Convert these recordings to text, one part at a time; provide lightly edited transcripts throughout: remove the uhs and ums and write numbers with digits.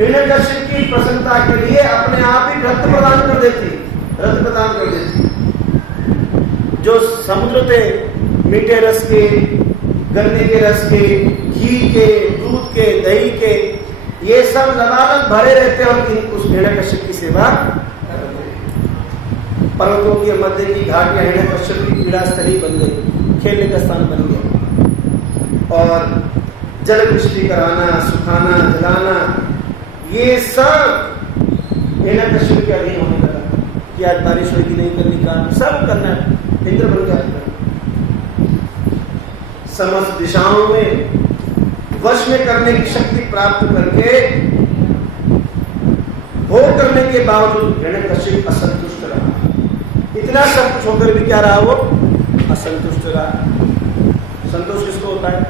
हिरण्यकश्यप की प्रसन्नता के लिए अपने आप ही रक्त प्रदान कर देती, रक्त प्रदान कर देती। जो समुद्र थे, मीठे रस के, गन्ने के रस के, घी के, दूध के, दही के, ये सब लबालब भरे रहते और उस हिरण्यकश्यप की सेवा करते। पर्वतों के मध्य की घाटियां हिरण्यकश्यप की पीड़ा स्थली बन गई, खेलने का स्थान बन गया। और जल वृष्टि कराना, सुखाना, जलाना, ये सब हिरण्यकश्यप के अधीन होने लगा कि आज बारिश होगी नहीं करनी, काम सब करना, इंद्र बन गया। समस्त दिशाओं में वश में करने की शक्ति प्राप्त करके भोग करने के बावजूद हिरण्यकश्यप असंतुष्ट रहा। इतना सब कुछ होकर भी क्या रहा, वो असंतुष्ट रहा। संतोष किसको होता है?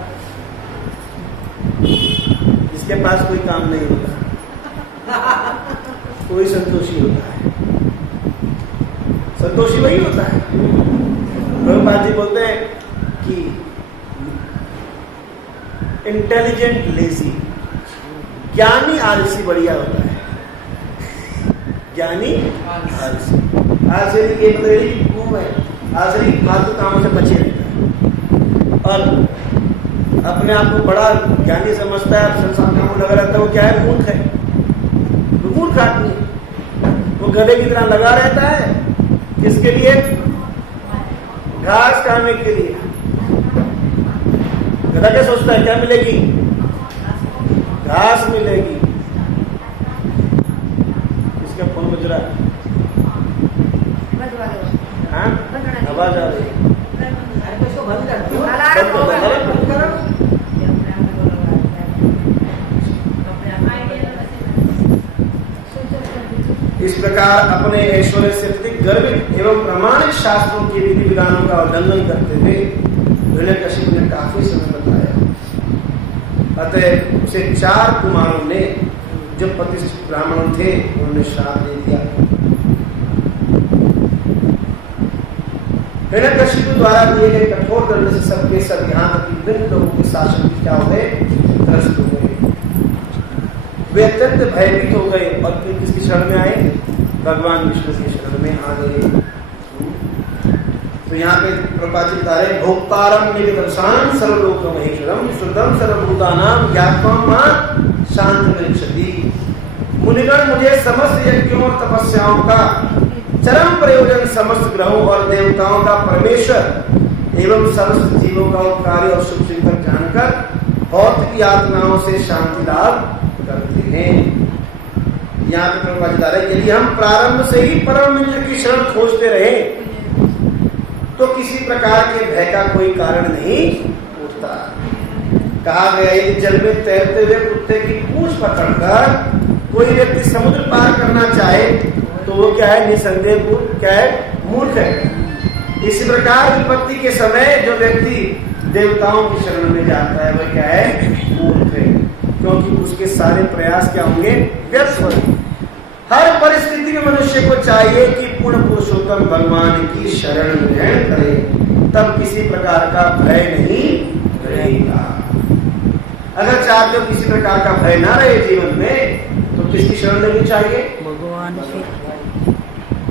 जिसके पास कोई काम नहीं होता, कोई संतोषी होता है। संतोषी वही होता है। प्रभुपाद जी बोलते हैं कि इंटेलिजेंट लेजी, ज्ञानी आलसी बढ़िया होता है। ज्ञानी आलसी, आलसी ये मतलब है, आलसी फालतू कामों से बचे रहता है और अपने आप को बड़ा ज्ञानी समझता है, संसार कामों लगा रहता है। वो क्या है? मूर्ख है, वो मूर्ख आदमी है। वो गधे की तरह लगा रहता है, किसके लिए? घास खाने के लिए। गधा क्या सोचता है, क्या मिलेगी? घास मिलेगी। किसका फोन बज रहा है? हाँ, आवाज आ रही है। इस प्रकार अपने ऐश्वर्य से अत्यधिक गर्वित एवं प्रमाणित शास्त्रों के विधि विधानों का उल्लंघन करते हुए हिरण्यकश्यप ने काफी समय बताया। अतः उसे 4 कुमारों ने, जो प्रतिष्ठित ब्राह्मण थे, उन्होंने श्राप दे दिया। हिरण्यकश्यप द्वारा दिए गए कठोर दंड से सबके सब यहाँ तक विभिन्न लोगों के शासन की क्या हो गए? त्रस्त हो गए। वे अत्यंत भयभीत हो गए और फिर किसकी शरण में आए? भगवान विष्णु की शरण में आ गए। तो यहाँ पे प्रपात बता रहे, भोक्तारम निगतरसाम सर्वलोक महेश्वरम शुद्धम सर्वभूतानाम ज्ञात्वम मां शांतिमृच्छति। मुनिगण मुझे समस्त यज्ञों और तपस्याओं का चरम प्रयोजन, समस्त ग्रहों और देवताओं का परमेश्वर एवं समस्त जीवों का उपकारी और शुभ चिंतन जानकर भौतिक यातनाओं से शांति लाभ करते हैं। यहाँ पे प्रभुपाद बता रहे, यदि हम प्रारंभ से ही परम मित्र की शरण खोजते रहे तो किसी प्रकार के भय का कोई कारण नहीं उठता। कहा गया है कि जल में तैरते हुए कुत्ते की पूंछ पकड़कर कोई व्यक्ति समुद्र पार करना चाहे तो वो क्या है? निसंदेह क्या है? मूर्ख है। इसी प्रकार विपत्ति के समय जो व्यक्ति देवताओं की शरण में जाता है वह क्या है? मूर्ख है, क्योंकि उसके सारे प्रयास क्या होंगे? व्यर्थ होंगे। हर परिस्थिति में मनुष्य को चाहिए कि पूर्ण पुरुषोत्तम भगवान की शरण ग्रहण करे, तब किसी प्रकार का भय नहीं रहेगा। अगर चाहते हो किसी प्रकार का भय ना रहे जीवन में तो किसकी शरण लेनी चाहिए? भगवान की।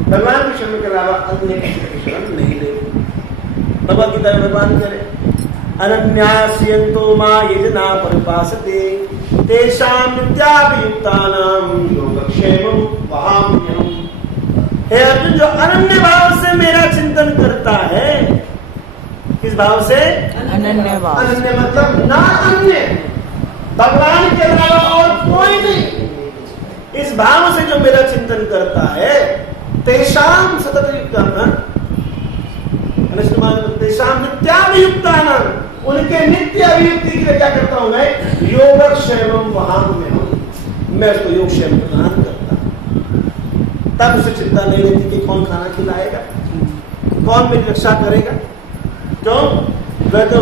भगवान की शरण के अलावा अन्य किसी की शरण नहीं लेनी। भगवद गीता में भगवान करे, अनन्यास्यन्तो मां यजना परिपासते तेषां नित्याभियुक्तानां योगक्षेमं वहाम्यहम्। हे अर्जुन, जो अनन्य भाव से मेरा चिंतन करता है, किस भाव से? अनन्य भाव। अनन्य मतलब ना अन्य, भगवान के अलावा और कोई नहीं। इस भाव से जो मेरा चिंतन करता है, तेषां सतत युक्तानां, तेषां नित्याभियुक्तानां, उनके नित्य अभियुक्ति के लिए क्या करता हूं मैं? योगक्षेमं वहाम्यहम्, मैं उसको योगक्षेम प्रदान करता हूं। तब उसे चिंता नहीं रहती कि कौन खाना खिलाएगा, कौन मेरी रक्षा करेगा। क्यों? वह तो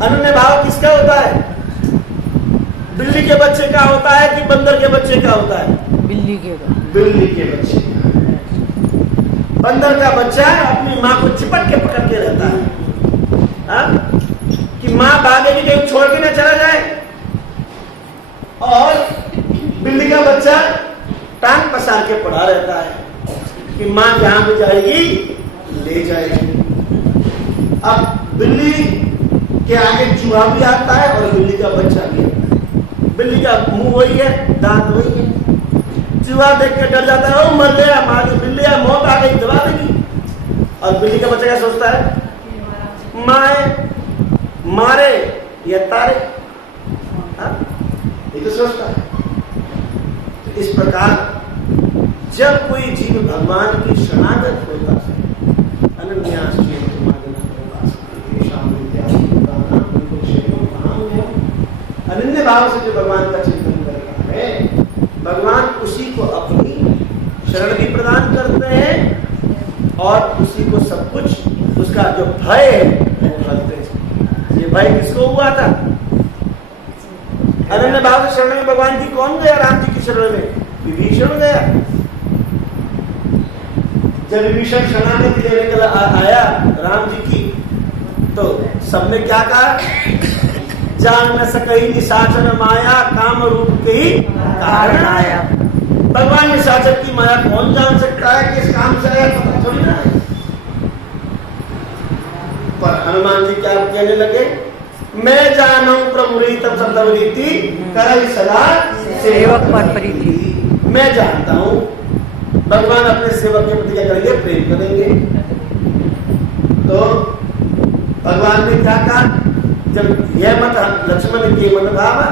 अनन्य भाव किसका होता है? बिल्ली के बच्चे का होता है कि बंदर के बच्चे का होता है? बिल्ली के बच्चे का। बंदर का बच्चा अपनी माँ को चिपट के पकड़ के रहता है कि माँ भागेगी, कहीं छोड़ के न चला जाए। और बिल्ली का आके पड़ा रहता है कि माँ जहां भी जाएगी ले जाएगी। अब बिल्ली के आगे चूहा भी आता है और बिल्ली का बच्चा भी आता है। बिल्ली का मुंह वही है, दांत वही है। चूहा देख के डर जाता है, ओ मर गया, मार बिल्ली है, मौत आ गई, दबा देगी। और बिल्ली का बच्चा क्या सोचता है, माए मारे या तारे, ये तो सोचता है। तो इस प्रकार जब कोई जीव भगवान की शरणागत होता है, अनन्यास अनन्य भाव से जो भगवान का चिंतन कर रहा है, भगवान उसी को अपनी शरण भी प्रदान करते हैं और उसी को सब कुछ, उसका जो भय है वो हरते हैं। ये भय किसको हुआ था? अनन्य भाव से शरण में भगवान की कौन गया? राम जी की शरण में विभीषण गया। जब विभीषण शरणागति लेने के लिए आया राम जी की, तो सबने क्या कहा? जान न सकई निशाचर माया, काम रूप के ही कारण आया। भगवान निशाचर की माया कौन जान सकता है? किस काम से आया पता थोड़ी ना है। पर हनुमान जी क्या कहने लगे? मैं जानू प्रभु रीतम शब्द रीति करई सदा सेवक पर प्रीति। मैं जानता हूं भगवान अपने सेवक के प्रति क्या करेंगे? प्रेम करेंगे। तो भगवान ने क्या कहा? जब यह मत लक्ष्मण के मन भावा,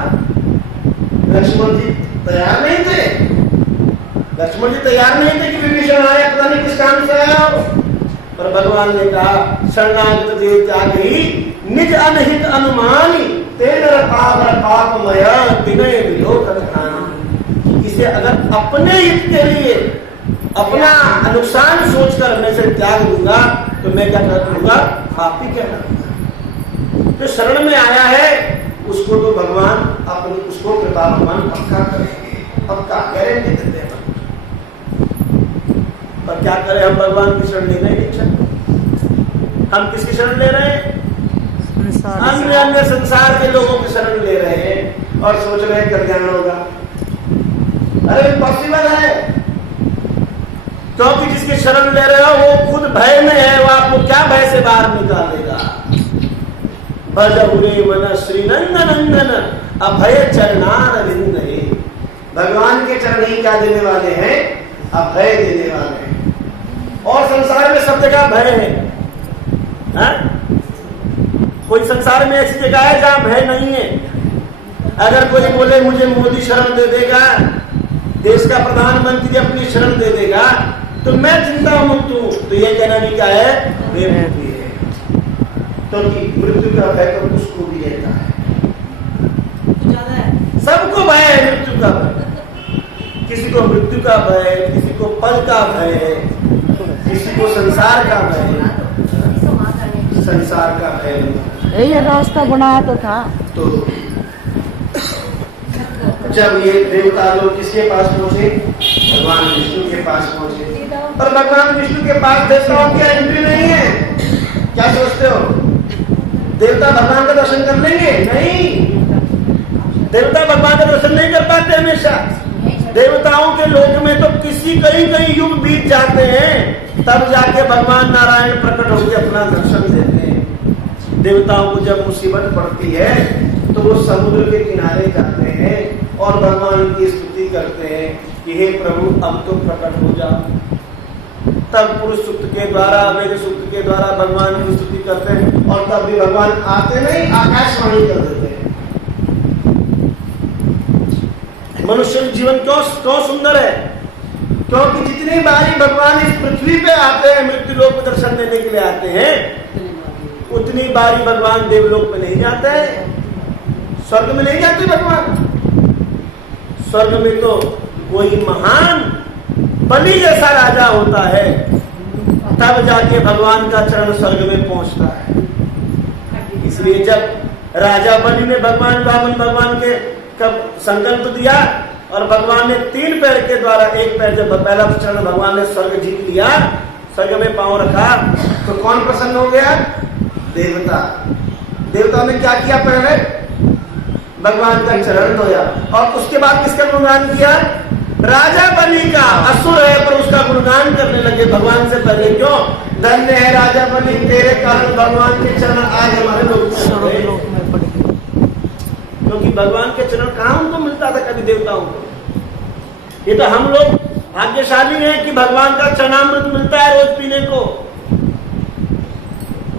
लक्ष्मण जी तैयार नहीं थे। लक्ष्मण जी तैयार नहीं थे कि विभीषण आया, पता नहीं किस काम से आया हो। पर भगवान ने कहा शरणागत दे त्यागी निज अनहित अनुमानी, तेरे पापमय विनय विलोकन हानि। इसे अगर अपने हित के लिए अपना नुकसान सोचकर मैं से त्याग दूंगा तो मैं क्या कर दूंगा? पापी कहना। जो शरण में आया है उसको तो भगवान अपनी, उसको कृपा भगवान पक्का करेंगे, पक्का गारंटी देते हैं। पर क्या करें, हम भगवान की शरण ले नहीं सकते। हम किसकी शरण ले रहे हैं? अन्य अन्य संसार के लोगों की शरण ले रहे हैं और सोच रहे हैं कल्याण होगा। अरे पॉसिबल है, क्योंकि जिसकी शरण ले रहे हो वो खुद भय में है, वो आपको क्या भय से बाहर निकालेगा? भजहुरे मन श्री नंदन नंदन अभय चरणार विंद। भगवान के चरण ही क्या देने वाले हैं? अभय देने वाले हैं। और संसार में सब जगह भय है, कोई संसार में ऐसी जगह है जहां भय नहीं है? अगर कोई बोले मुझे मोदी शरण दे देगा, देश का प्रधानमंत्री अपनी शरण दे देगा, तो मैं चिंता मुक्त हूं, तो यह कहना भी क्या है? बेवकूफी है। क्योंकि मृत्यु का भय तो उसको भी रहता है, सबको भय है मृत्यु का भय। किसी को मृत्यु का भय, किसी को पल का भय, किसी को संसार का भय, संसार का भय। ये रास्ता बनाया तो था। तो जब ये देवता लोग किसके पास पहुंचे? भगवान विष्णु के पास पहुंचे। पर भगवान विष्णु के पास देवताओं की एंट्री नहीं है। क्या सोचते हो देवता भगवान का दर्शन कर लेंगे? नहीं, देवता भगवान का दर्शन नहीं कर पाते हमेशा। देवताओं के लोक में तो कई युग बीत जाते हैं, तब जाके भगवान नारायण प्रकट होकर अपना दर्शन देते हैं। देवताओं को जब मुसीबत पड़ती है तो वो समुद्र के किनारे जाते हैं और भगवान की स्तुति करते हैं कि हे प्रभु अब तो प्रकट हो जाओ। तब पुरुष सूक्त के द्वारा, वेद सूक्त के द्वारा भगवान की स्तुति करते हैं और तब भी भगवान आते नहीं, आकाशवाणी कर देते हैं। मनुष्य जीवन क्यों सुंदर है? क्योंकि जितनी बारी भगवान इस पृथ्वी पे आते हैं, मृत्यु लोक में दर्शन देने के लिए आते हैं, उतनी बारी भगवान देवलोक में नहीं जाते हैं, स्वर्ग में नहीं जाते भगवान। स्वर्ग में तो कोई महान बलि जैसा राजा होता है, तब जाके भगवान का चरण स्वर्ग में पहुंचता है। इसलिए जब राजा बलि ने भगवान भगवान के कब संकल्प दिया और भगवान ने 3 पैर के द्वारा, एक पैर जब पहला चरण भगवान ने स्वर्ग जीत लिया, स्वर्ग में पांव रखा, तो कौन प्रसन्न हो गया? देवता। देवता ने क्या किया? पहले भगवान का चरण धोया और उसके बाद किसका गुणगान किया? राजा बलि का असुर है पर उसका गुणगान करने लगे भगवान से पहले। क्यों? धन्य है राजा बलि, तेरे कारण भगवान के चरण आज हमारे लोग में पड़ गए। क्योंकि भगवान के चरण कहाँ उनको मिलता था कभी देवताओं को। ये तो हम लोग भाग्यशाली हैं कि भगवान का चरणामृत मिलता है रोज पीने को,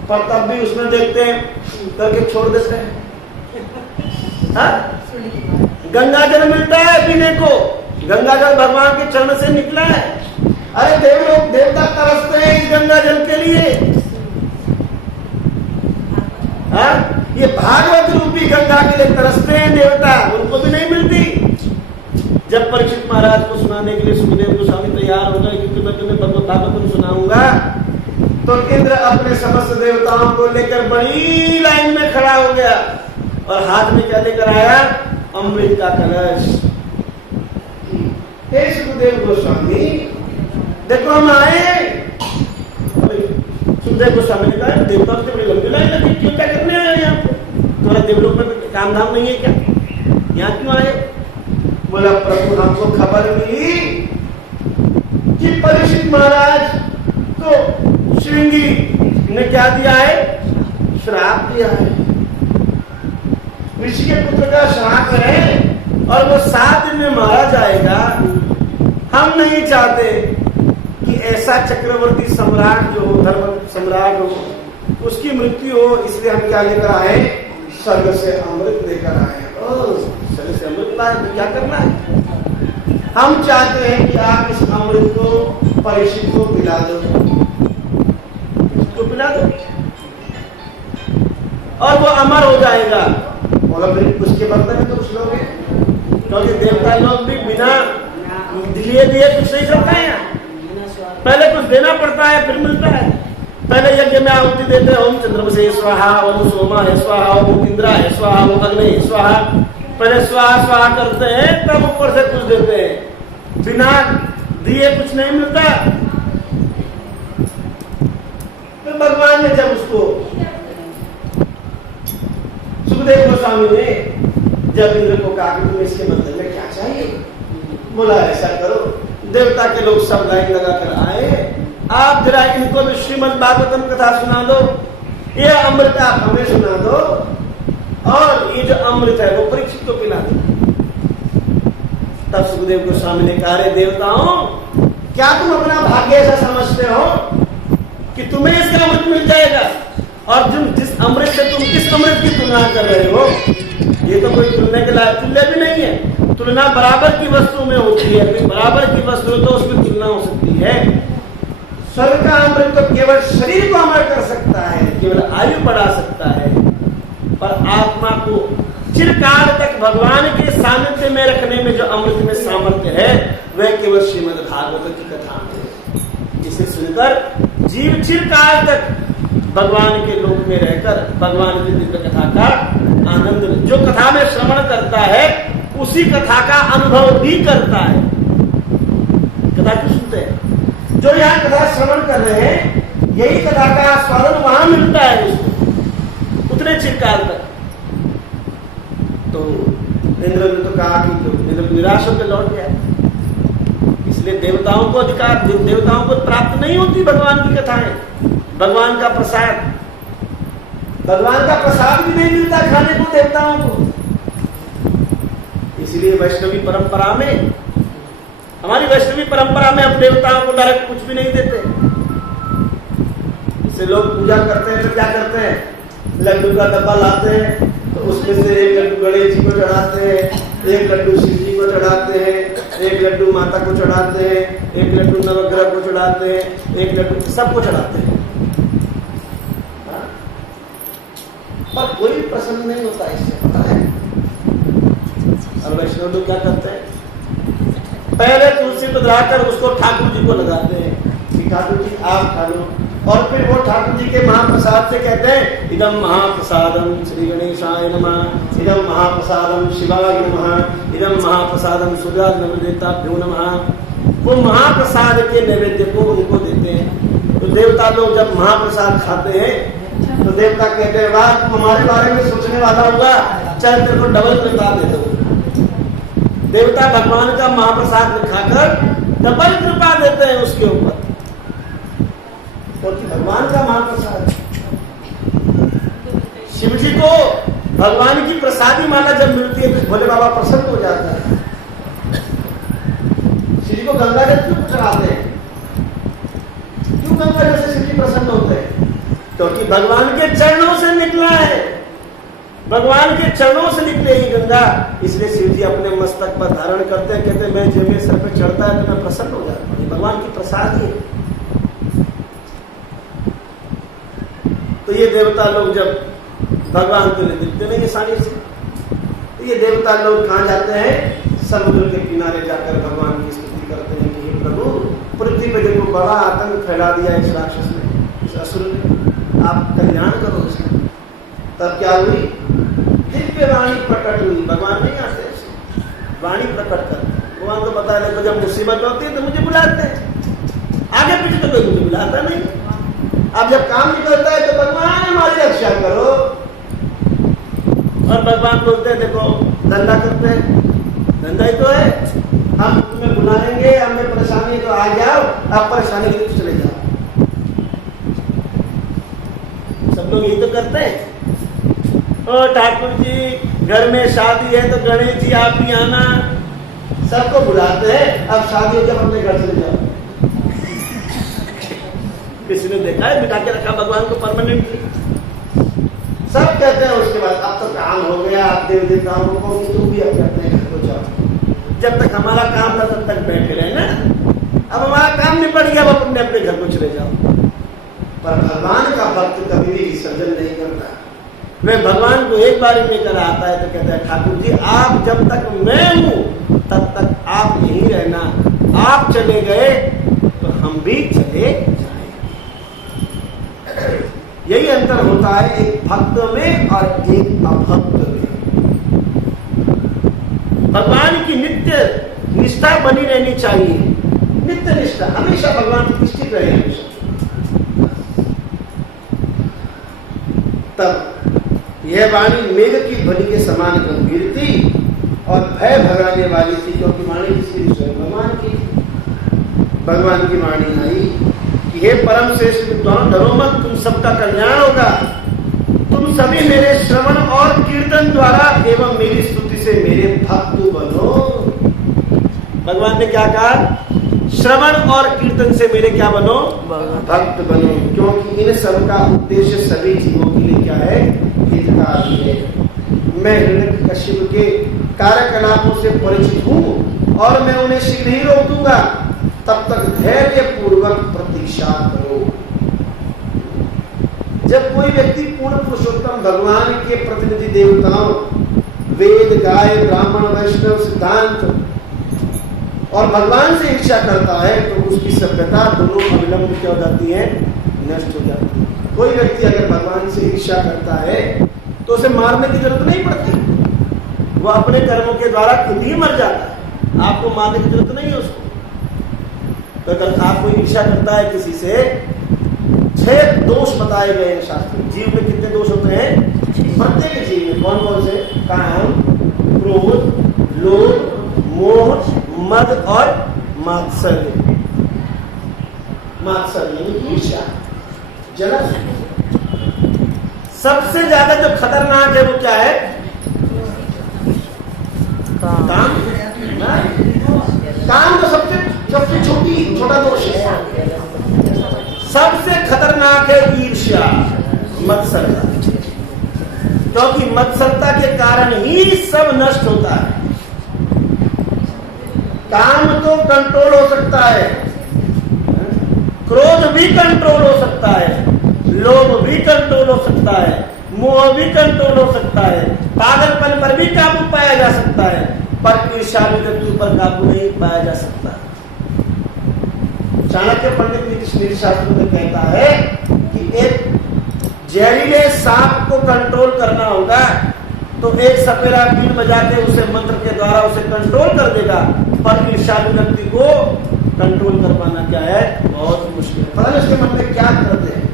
पर तब भी उसमें देखते हैं करके छोड़ देते हैं। गंगा जल मिलता है पीने को, गंगा जल भगवान के चरण से निकला है। अरे देवलोक देवता तरसते हैं इस गंगा जल के लिए। ये भागवत रूपी गंगा के लिए तरसते हैं देवता, उनको भी नहीं मिलती। जब परीक्षित महाराज को सुनाने के लिए सुखदेव गोस्वामी तैयार हो गए, क्योंकि मैं तुम्हें भगवत भागवतम सुनाऊंगा, तो इंद्र अपने समस्त देवताओं को लेकर बड़ी लाइन में खड़ा हो गया और हाथ में क्या लेकर आया? अमृत का कलश। हे सुखदेव गोस्वामी देखो हम आए। सुखदेव गोस्वामी ने कहा देवता से बड़ी लंबी लाइन लगी, क्यों क्या करने आए यहाँ पे? तुम्हारा देवलोक में काम धाम नहीं है क्या? यहाँ क्यों आए? बोला प्रभु हमको खबर मिली कि परीक्षित महाराज तो श्रृंगी ने क्या दिया है? श्राप दिया है। ऋषि के पुत्र का श्राप है और वो 7 दिन में मारा जाएगा। हम नहीं चाहते कि ऐसा चक्रवर्ती सम्राट जो हो, धर्म सम्राट हो, उसकी मृत्यु हो, इसलिए हम क्या लेकर आए? स्वर्ग से अमृत लेकर आए। स्वर्ग से अमृत लाए तो क्या करना है? हम चाहते हैं कि आप इस अमृत को परीक्षित को पिला दो, तो पिला दो और वो अमर हो जाएगा। बोला फिर उसके बदले में तो कुछ लोग हैं, क्योंकि देवता लोग भी बिना दिए कुछ नहीं करता है। पहले कुछ देना पड़ता है फिर मिलता है। पहले यज्ञ में आहुति देते हैं, ओम चंद्रमसे स्वाहा, ओम सोमा है स्वाहा, ओम इंद्रा है स्वाहा, ओम अग्नि है स्वाहा। पहले स्वाहा स्वाहा करते हैं तब ऊपर से कुछ देते हैं। बिना दिए कुछ नहीं मिलता। तो भगवान ने जब उसको सुखदेव गोस्वामी ने जब इंद्र को कहा कि तुम्हें इसके बदले में क्या चाहिए? बोला ऐसा करो, देवता के लोग सब लाइन लगा कर आए, आप जरा इनको भी श्रीमद् भागवतम कथा सुना दो, ये अमृत आप हमें सुना दो और ये जो अमृत है वो परीक्षित को पिला दो। तब सुखदेव गोस्वामी ने कहा, देवताओं क्या तुम अपना भाग्य ऐसा समझते हो कि तुम्हें इसका अमृत मिल जाएगा? और जिस अमृत से तुम किस अमृत की तुलना कर रहे हो? ये तो कोई तुलने के लायक तुल्य भी नहीं है। तुलना बराबर की वस्तु में होती है, कोई बराबर की वस्तु तो उसमें तुलना हो सकती है। स्वर्ग का अमृत तो केवल शरीर को अमर कर सकता है, केवल आयु बढ़ा सकता है, पर आत्मा को चिरकाल तक भगवान के सानिध्य में रखने में जो अमृत में सामर्थ्य है वह केवल श्रीमद् भागवत की कथा है। इसे सुनकर जीव चिरकाल तक भगवान के लोक में रहकर भगवान की दिव्य कथा का आनंद, जो कथा में श्रवण करता है उसी कथा का अनुभव भी करता है। कथा क्यों सुनते हैं? जो यहाँ कथा श्रवण कर रहे हैं यही कथा का स्वादन वहां मिलता है उसको उतने चिरकाल तक। तो इंद्र ने तो कहा कि इंद्र निराश होकर लौट गया। इसलिए देवताओं को अधिकार, देवताओं को प्राप्त नहीं होती भगवान की कथाएं, भगवान का प्रसाद। भगवान का प्रसाद भी नहीं मिलता खाने को देवताओं को। इसलिए वैष्णवी परंपरा में, हमारी वैष्णवी परंपरा में हम देवताओं को डायरेक्ट कुछ भी नहीं देते। इससे लोग पूजा करते हैं तो क्या करते हैं? लड्डू का डब्बा लाते हैं तो उसमें से एक लड्डू गणेश जी को चढ़ाते हैं, एक लड्डू शिव जी को चढ़ाते हैं, एक लड्डू माता को चढ़ाते हैं, एक लड्डू नवग्रह को चढ़ाते हैं, एक लड्डू सबको चढ़ाते हैं। पर कोई प्रसन्न नहीं होता इससे, पता है? और वैष्णव लोग क्या करते हैं? पहले तुलसी को लाकर उसको ठाकुर जी को लगाते हैं कि ठाकुर जी आप खा लो, और फिर वो ठाकुर जी के महाप्रसाद से कहते हैं इदम महाप्रसादम श्री गणेशाय नमः, इदम महाप्रसादम शिवाय नमः, इदम महाप्रसादम सूर्याग्निदेवताभ्यो नमः। वो महाप्रसाद के नैवेद्य को उनको देते हैं। तो देवता लोग जब महाप्रसाद खाते हैं तो देवता कहते हैं वाह, तुम हमारे बारे में सोचने वाला होगा, चल तेरे को डबल प्रसाद दे दो। देवता भगवान का महाप्रसाद खाकर डबल कृपा देते हैं उसके ऊपर, क्योंकि भगवान का महाप्रसाद। शिव जी को भगवान की प्रसादी माला जब मिलती है तो भोले बाबा प्रसन्न हो जाता है। शिव जी को गंगा जल क्यों चढ़ाते हैं? क्यों गंगा जल से शिव जी प्रसन्न होते हैं? क्योंकि भगवान के चरणों से निकला है, भगवान के चरणों से निकले ही गंगा, इसलिए शिव जी अपने मस्तक पर धारण करते हैं। कहते हैं मैं जब मेरे सर पे चढ़ता है तो मैं प्रसन्न हो जाता हूँ, भगवान की प्रसादी है। तो ये देवता लोग जब भगवान को दिखते नहीं आसानी से, तो ये देवता लोग कहाँ जाते हैं? समुद्र के किनारे जाकर भगवान की स्तुति करते हैं कि हे प्रभु, पृथ्वी पे देखो बड़ा आतंक फैला दिया इस राक्षस ने, इस असुर ने, आप कल्याण करो उसका। तब क्या हुई? दिव्य वाणी प्रकट हुई। भगवान नहीं आते, वाणी प्रकट करते। भगवान को पता है जब मुसीबत होती है तो मुझे बुलाते हैं, आगे पीछे तो कोई मुझे बुलाता नहीं। अब जब काम निकलता है तो भगवान हमारी रक्षा करो, और भगवान बोलते हैं देखो धंधा करते हैं, धंधा ही तो है, हम तुम्हें बुलाएंगे, हमें परेशानी तो आ जाओ, आप परेशानी के लिए चले जाओ। सब लोग यही तो करते हैं। ओ ठाकुर जी घर में शादी है तो गणेश जी आप भी आना, सबको बुलाते हैं। अब शादी हो जब अपने घर चले जाओ। किसी ने देखा है बिठा के रखा भगवान को परमानेंटली? सब कहते हैं उसके बाद अब तो काम हो गया, आप देव देवताओं को तुम भी अब अपने घर को जाओ। जब तक हमारा काम था तब तक बैठे रहे ना, अब हमारा काम निपट गया, अब अपने अपने घर को चले जाओ। पर भगवान का भक्त कभी भी विसर्जन नहीं करता। मैं भगवान को एक बार लेकर आता है तो कहता है ठाकुर जी आप जब तक मैं हूं तब तक आप यहीं रहना, आप चले गए तो हम भी चले जाए। यही अंतर होता है एक भक्त में और एक अभक्त में। भगवान की नित्य निष्ठा बनी रहनी चाहिए, नित्य निष्ठा, हमेशा भगवान प्रतिष्ठित रहे हमेशा। तब यह वाणी मेघ की ध्वनि के समान गंभीर थी और भय भगाने वाली थी, क्योंकि वाणी किसी स्वयं भगवान की। भगवान की वाणी आई कि हे परम श्रेष्ठ विद्वान, डरो मत, तुम सबका कल्याण होगा। तुम सभी मेरे श्रवण और कीर्तन द्वारा एवं मेरी स्तुति से मेरे भक्त बनो। भगवान ने क्या कहा? श्रवण और कीर्तन से मेरे क्या बनो? भक्त बनो। क्योंकि इन सब का उद्देश्य सभी जीवों के लिए क्या है? हितकारी है। मैं हिरण्यकशिपु के कार्यकलापों से परिचित हूँ और मैं उन्हें शीघ्र ही रोक दूंगा, तब तक धैर्य पूर्वक प्रतीक्षा करो। जब कोई व्यक्ति पूर्ण पुरुषोत्तम भगवान के प्रतिनिधि देवताओं, वेद, गाय, ब्राह्मण, वैष्णव, सिद्धांत और भगवान से ईर्ष्या करता है तो उसकी सभ्यता दोनों अविलंब क्या हो जाती है? नष्ट हो जाती है। कोई व्यक्ति अगर भगवान से ईर्ष्या करता है तो उसे मारने की जरूरत नहीं पड़ती, वो अपने कर्मों के द्वारा खुद ही मर जाता है, आपको मारने की जरूरत नहीं है उसको। तो अगर आप कोई ईर्ष्या करता है किसी से, 6 दोष बताए गए हैं शास्त्र में। जीव में कितने दोष होते हैं? प्रत्येक जीव में कौन कौन से? काम, क्रोध, लोभ, मोह, मद और मात्सर्य। मात्सर्य ईर्ष्या, जलन। सबसे ज्यादा जो खतरनाक है वो क्या है? काम। काम तो सबसे छोटा दोष है। सबसे खतरनाक है ईर्ष्या, मत्सरता, क्योंकि मत्सरता के कारण ही सब नष्ट होता है। काम तो कंट्रोल हो सकता है, क्रोध भी कंट्रोल हो सकता है, लोभ भी कंट्रोल हो सकता है, मोह भी कंट्रोल हो सकता है, पागलपन पर भी काबू पाया जा सकता है, पर ईर्ष्या व्यक्ति पर काबू नहीं पाया जा सकता। चाणक्य पंडित नीति शास्त्र में कहता है कि एक जहरीले सांप को कंट्रोल करना होगा तो एक सपेरा बीन बजा के उसे मंत्र के द्वारा उसे कंट्रोल कर देगा, पर ईर्ष्यालु व्यक्ति को कंट्रोल कर पाना क्या है? बहुत मुश्किल। पता नहीं उसके मन में क्या करते हैं,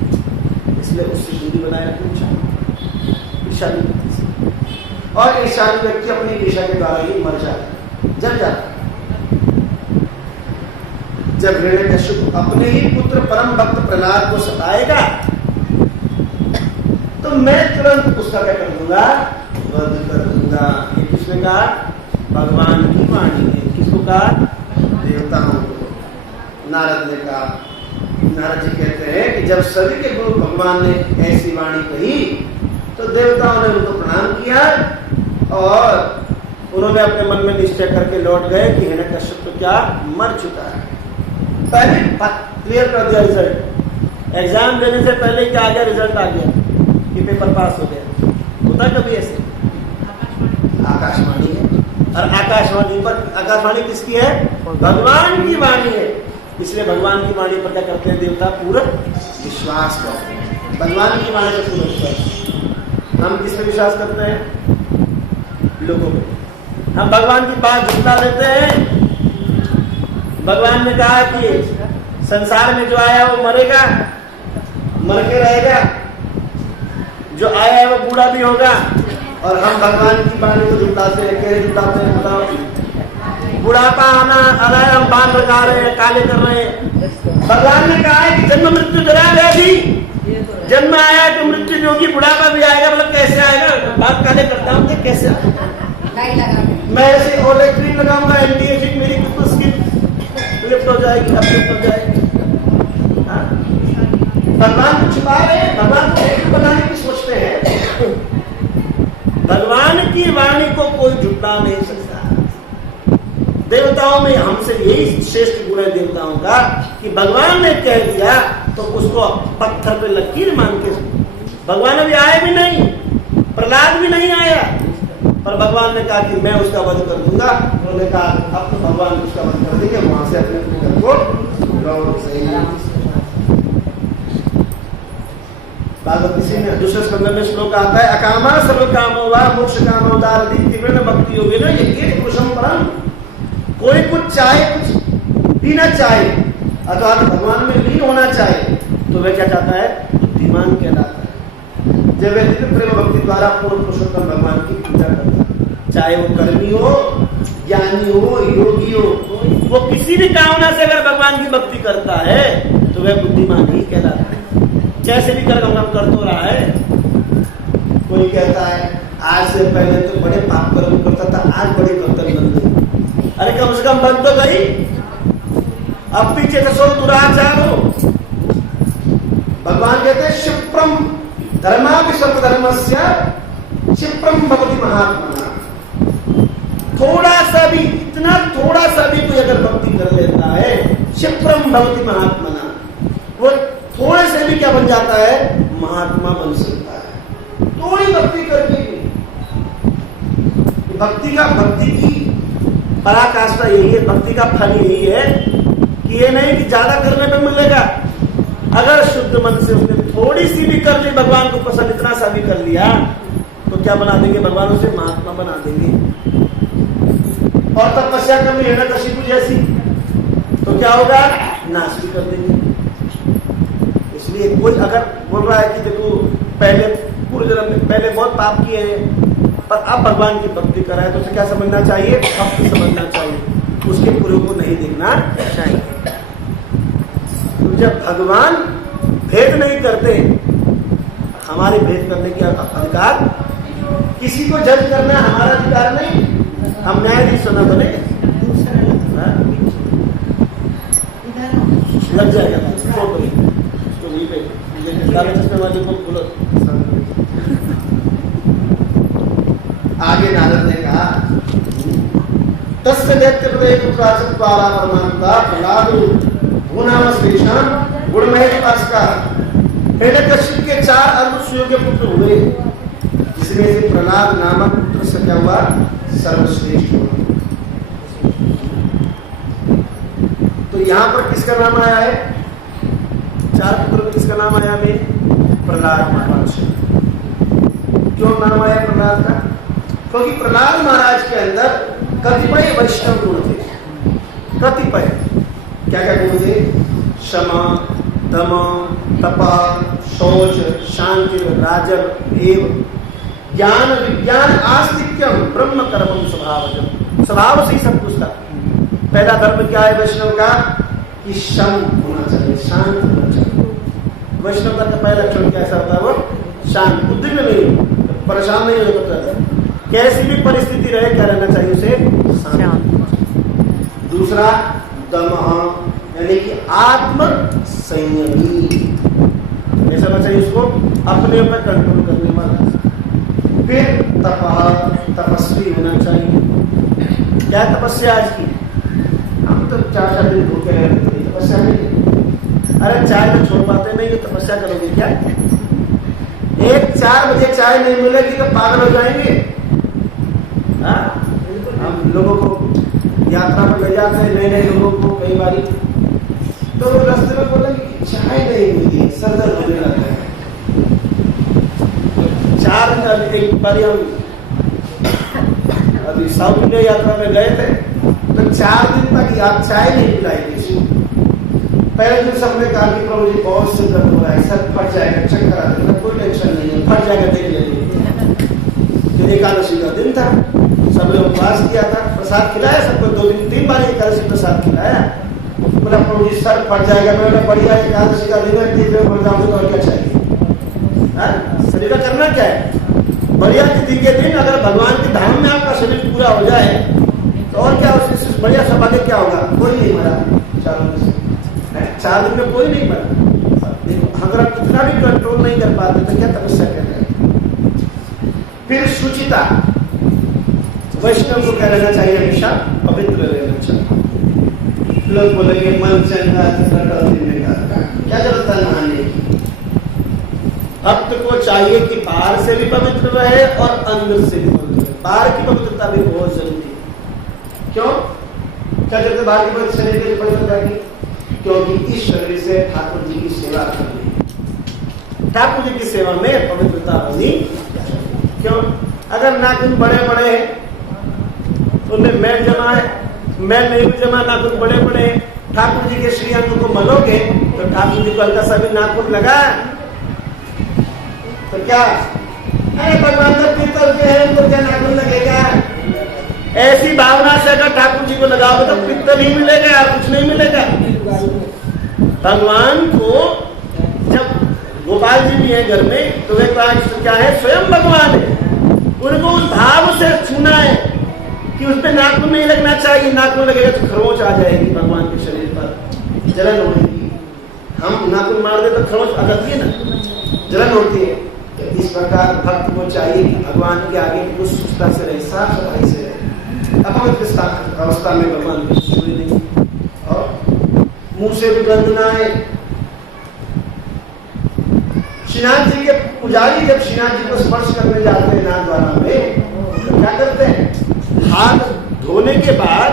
इसलिए उससे दूरी बनाए रखनी चाहिए ईर्ष्यालु व्यक्ति से। और ईर्ष्यालु व्यक्ति अपनी ईर्ष्या के द्वारा ही मर जाता है। जल जाता है। जब हिरण्यकश्यप अपने ही पुत्र परम भक्त प्रहलाद को सताएगा तो मैं तुरंत उसका क्या कर दूंगा, वध कर दूंगा। ये किसने कहा? भगवान की वाणी है। किसको कहा? देवताओं को। नारद ने कहा, नारद जी कहते हैं कि जब सभी के गुरु भगवान ने ऐसी वाणी कही तो देवताओं ने उनको प्रणाम किया और उन्होंने अपने मन में निश्चय करके लौट गए कि हिरण्यकश्यप तो क्या मर चुका है। पहले क्लियर कर दिया रिजल्ट। एग्जाम देने से पहले क्या आ गया? रिजल्ट आ गया कि पेपर पास हो गया। होता कभी ऐसे? आकाशवाणी है, और आकाशवाणी पर, आकाशवाणी किसकी है? भगवान की वाणी है। इसलिए भगवान की वाणी पर क्या करते हैं देवता? पूरा विश्वास करते हैं। भगवान की वाणी पर पूरा विश्वास। हम किस पे विश्वास करते हैं? लोगों पे। हम भगवान की बात झुठला लेते हैं। भगवान ने कहा कि संसार में जो आया वो मरेगा, मर के रहेगा, जो आया है वो बूढ़ा भी होगा, और हम भगवान की वाणी को झुठलाते हैं। कैसे झुठलाते हैं बताओ? बुढ़ापा आना आ रहा है, हम बाल लगा रहे हैं, काले कर रहे हैं। भगवान ने कहा है कि जन्म मृत्यु जरा व्याधि, जन्म आया तो मृत्यु भी होगी, बुढ़ापा भी आएगा। मतलब कैसे आएगा? बाल काले करता हूँ तो कैसे? मैं ऐसे ओले क्रीम लगाऊंगा, एंटी एजिंग, मेरी स्किन लिफ्ट हो जाएगी, अपलिफ्ट हो जाएगी। भगवान को छुपा रहे हैं, भगवान को बनाने की सोचते हैं। भगवान की वाणी को कोई झुठला नहीं सकता। देवताओं में हमसे यही श्रेष्ठ गुण है देवताओं का कि भगवान ने कह दिया तो उसको पत्थर पे लकीर मान के। भगवान अभी आए भी नहीं, प्रहलाद भी नहीं आया, पर भगवान ने कहा कि मैं उसका वध कर दूंगा। उन्होंने कहा अब तो भगवान उसका वध कर देंगे, वहां से अपने घर को लौट सही। भागवत इसी में दूसरे स्कंद में श्लोक आता है, अकामा सर्व कामो वा मोक्ष कामो दारदी तीव्र भक्ति योगे न यज्ञ पुरुषम परम। कोई कुछ चाहे, कुछ भी ना चाहे, अथवा भगवान में लीन होना चाहे तो वह क्या चाहता है? बुद्धिमान कहलाता है। जब व्यक्ति प्रेम भक्ति द्वारा पूर्ण पुरुषोत्तम भगवान की पूजा करता है, चाहे वो कर्मी हो, ज्ञानी हो, योगी हो, वो किसी भी कामना से अगर भगवान की भक्ति करता है तो वह बुद्धिमान ही कहलाता है। कैसे भी कर तो रहा है। कोई कहता है आज से पहले तो बड़े पाप कर्म करता था, आज बड़ी भक्ति बन गई। अरे कम से कम बन तो गई। अब पीछे से सो दुराचार हो। भगवान कहते हैं क्षिप्रम धर्मापि सर्वधर्मस्य क्षिप्रम भवति महात्मना। थोड़ा सा भी, इतना थोड़ा सा भी कोई अगर भक्ति कर लेता है, क्षिप्रम भवति महात्मना, वो थोड़े से भी क्या बन जाता है? महात्मा बन सकता है। थोड़ी भक्ति करके भी। भक्ति की पराकाष्ठा यही है, भक्ति का फल यही है कि ये नहीं कि ज्यादा करने पे मिलेगा। अगर शुद्ध मन से उसने थोड़ी सी भी कर ली, भगवान को पसंद इतना सा भी कर लिया, तो क्या बना देंगे? भगवान उसे महात्मा बना देंगे। और तपस्या करनी है ना हिरण्यकशिपु जैसी, तो क्या होगा? नाश भी कर देंगे। इसलिए कोई अगर बोल रहा है कि देखो पहले पूर्व जन्म में पहले बहुत पाप किए हैं पर अब भगवान की भक्ति कर रहा है, तो उसे क्या समझना चाहिए? भक्ति समझना चाहिए, उसके पूर्व को नहीं देखना चाहिए। तो जब भगवान भेद नहीं करते, हमारे भेद करने के अधिकार, किसी को जज करना हमारा अधिकार नहीं। हम न्यायाधीश होना बने लग जाएगा वाले को बोलो। आगे नारद ने कहा तस्य दैत्य प्रदय पुत्राचक द्वारा परमात्मा प्रहलाद भूनामस्वेशम गुणमय का हिरण्यकश्यप के 4 अद्भुत सुयोग्य पुत्र हुए, जिसमें से प्रहलाद नामक पुत्र से क्या हुआ? सर्वश्रेष्ठ हुआ। तो यहाँ पर किसका नाम आया है? 4 पुत्र में किसका नाम आया? में प्रहलाद महाराज। क्यों नाम आया प्रहलाद का? क्योंकि प्रहलाद महाराज के अंदर कतिपय वैष्णव गुण थे। कतिपय क्या क्या गुण थे? क्षमा, दम, तपा, शौच, शांति, राजव, एव, ज्ञान, विज्ञान, आस्तिक्यम, ब्रह्म कर्मम स्वभावजम। स्वभाव से ही सब कुछ पहला धर्म क्या है वैष्णव का? कि शम होना चाहिए, शांत होना चाहिए। वैष्णव का पहला लक्षण कैसा होता है? वो शांत, बुद्धि में नहीं, परेशान नहीं होता है। कैसी भी परिस्थिति रहे क्या रहना चाहिए उसे? शांत। दूसरा दमः, यानी कि आत्म संयमी, ऐसा होना चाहिए उसको, अपने ऊपर कंट्रोल करने वाला। फिर तपः, तपस्वी होना चाहिए। क्या तपस्या आज की? हम तो 4-4 दिन भूखे रहते थे, तपस्या नहीं। अरे चाय तो छोड़ पाते नहीं, तो तपस्या करोगे क्या? 4 बजे चाय नहीं मिलेगी तो पागल हो जाएंगे। हम लोगों को यात्रा पर ले जाते हैं, नए नए लोगों को कई बार, तो रास्ते में बोलेंगे कि चाय नहीं मिली, सर दर्द होने लगता है। 4 दिन एक बार हम अभी साउथ इंडिया यात्रा में गए थे, तो 4 दिन तक आप चाय नहीं पिलाई किसी। पहले दिन सबने कहा कि प्रभु जी बहुत से दर्द हो रहा है, सर फट जाएगा, चक्कर आ जाएगा, कोई टेंशन नहीं है, फट जाएगा, देख लीजिए। फिर एकादशी का दिन था, सब लोग उपवास किया था, प्रसाद खिलाया सबको, 2-3 बार एकादशी प्रसाद खिलाया। बोला प्रभु जी सर फट जाएगा, मैंने बढ़िया एकादशी का दिन है, ठीक है, बढ़ जाऊंगा तो क्या चाहिए? शरीर का करना क्या है? बढ़िया तिथि के दिन अगर भगवान के धाम में आपका शरीर पूरा हो जाए तो और क्या, उससे बढ़िया सौभाग्य क्या होगा? कोई नहीं मरा 4 दिन में, कोई नहीं मरा। अगर आप इतना भी कंट्रोल नहीं कर पाते तो क्या तपस्या कर रहे हैं? फिर शुचिता, वैष्णव को क्या रहना चाहिए? हमेशा पवित्र रहना चाहिए। लोग बोलेंगे मन चंगा क्या जरूरत है नहाने की? भक्त को चाहिए कि बाहर से भी पवित्र रहे और अंदर से भी पवित्र रहे। बाहर की पवित्रता भी बहुत जरूरी है। क्यों? क्या कहते बाहर की पवित्र शरीर की पवित्रता की? क्योंकि इस शरीर से ठाकुर जी की सेवा करनी है। ठाकुर जी की सेवा में पवित्रता होनी। क्यों? अगर नाखून बड़े बड़े हैं, उनमें मैल जमा है, मैल नहीं भी जमा, नाखून बड़े बड़े हैं, ठाकुर जी के श्री अंग को मलोगे तो ठाकुर जी को हल्का सा भी नाखून लगा तो क्या? अरे भगवान तो पीतल के हैं, तो क्या नाखून लगेगा? ऐसी भावना से अगर ठाकुर जी को लगाओगे तो पीतल ही मिलेगा, और कुछ नहीं मिलेगा। भगवान को जब गोपाल जी भी है घर में, तो वे क्या है? स्वयं भगवान है। उनको उस भाव से छूना है कि उस पर नाखून नहीं लगना चाहिए। नाखून लगेगा तो खरोंच आ जाएगी भगवान के शरीर पर, जलन होगी। हम नाखून मार दे तो खरोंच आ जाती है ना, जलन होती है। इस प्रकार भक्त को चाहिए कि भगवान के आगे कुछ शुद्धता से रहे, साफ सफाई से रहे, अपवित्र अवस्था में भगवान को छुए नहीं, और मुंह से भी गंध ना आए। श्रीनाथ जी के पुजारी जब श्रीनाथ जी को स्पर्श करने जाते हैं नाथ द्वारा में, तो क्या करते हैं? हाथ धोने के बाद